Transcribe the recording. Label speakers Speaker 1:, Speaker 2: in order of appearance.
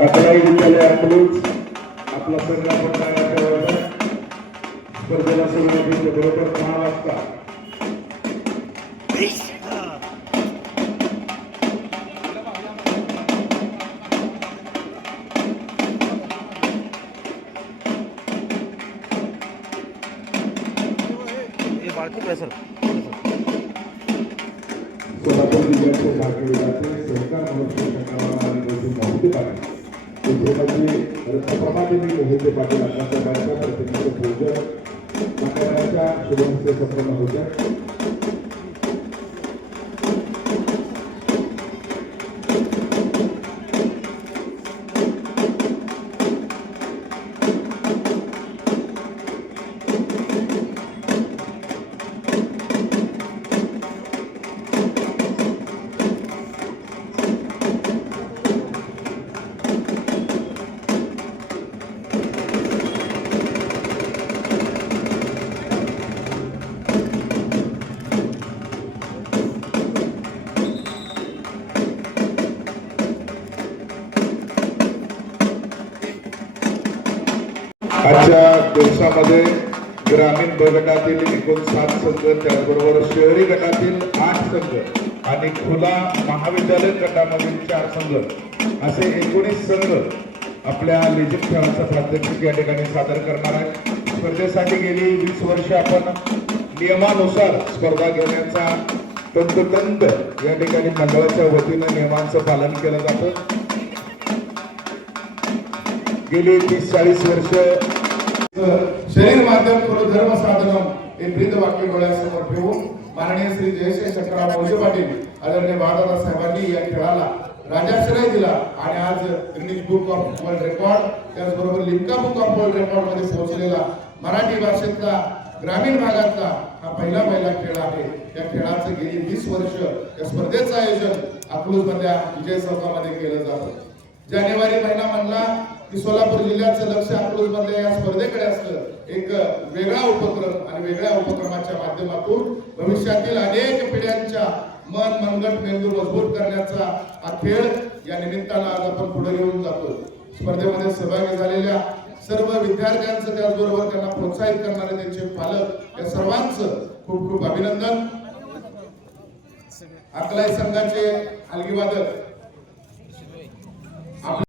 Speaker 1: अकरावी विद्यालय अकलूज आपला संघ आपण वर्गात स्पर्धेला सुरुवात होते बरोबर दहा वाजता. सोलापूर जिल्ह्याचे सहकार उद्योगाचे रत्नप्रमादेवी मोहिते पाटील अण्णाच्या बायका प्रतिनिधी पूजन मंडळाच्या शुभमस्ते संपन्न होत्या आजच्या दिवसामध्ये ग्रामीण ब गटातील एकूण सात संघ त्याचबरोबर शहरी गटातील आठ संघ आणि खुला महाविद्यालय गटामधील चार संघ असे एकोणीस संघ आपल्या लेजिम खेळाचं प्रात्यक्षिक या ठिकाणी सादर करणार आहेत. स्पर्धेसाठी गेली वीस वर्ष आपण. नियमानुसार स्पर्धा घेण्याचा तंतोतंत या ठिकाणी मंडळाच्या वतीनं नियमांचं पालन केलं जातं. गेली तीस चाळीस वर्ष.
Speaker 2: शरीर माध्यम करून धर्म साधनम हे ब्रीद वाक्य डोळ्यासमोर ठेवून माननीय श्री जयश्री शंकरराव मोहिते पाटील आदरणीय बाळदादा साहेबांनी या खेळाला राजाश्रय दिला. आणि आज Guinness book of world record त्याचबरोबर लिम्का बुक ऑफ वर्ल्ड रेकॉर्डमध्ये पोहोचलेला मराठी भाषेतला ग्रामीण भागातला हा पहिला पहिला खेळ आहे. या खेळाचं गेली वीस वर्ष या स्पर्धेचं आयोजन अकलूज मधल्या विजय चौकामध्ये केलं जातं. जानेवारी महिना म्हणला की सोलापूर जिल्ह्याचं लक्ष अकलूज मधल्या या स्पर्धेकडे असलं एक वेगळा उपक्रम आणि वेगळ्या उपक्रमाच्या माध्यमातून भविष्यातील अनेक पिढ्यांच्या मन मनगट मेंदू मजबूत करण्याचा हा खेळ या निमित्तानं आज आपण पुढे घेऊन जातो स्पर्धेमध्ये सहभागी झालेल्या सर्व विद्यार्थ्यांचं त्याचबरोबर त्यांना प्रोत्साहित करणारे त्यांचे पालक या सर्वांचं खूप खूप अभिनंदन. अकलाई संघाचे अलगीवादक.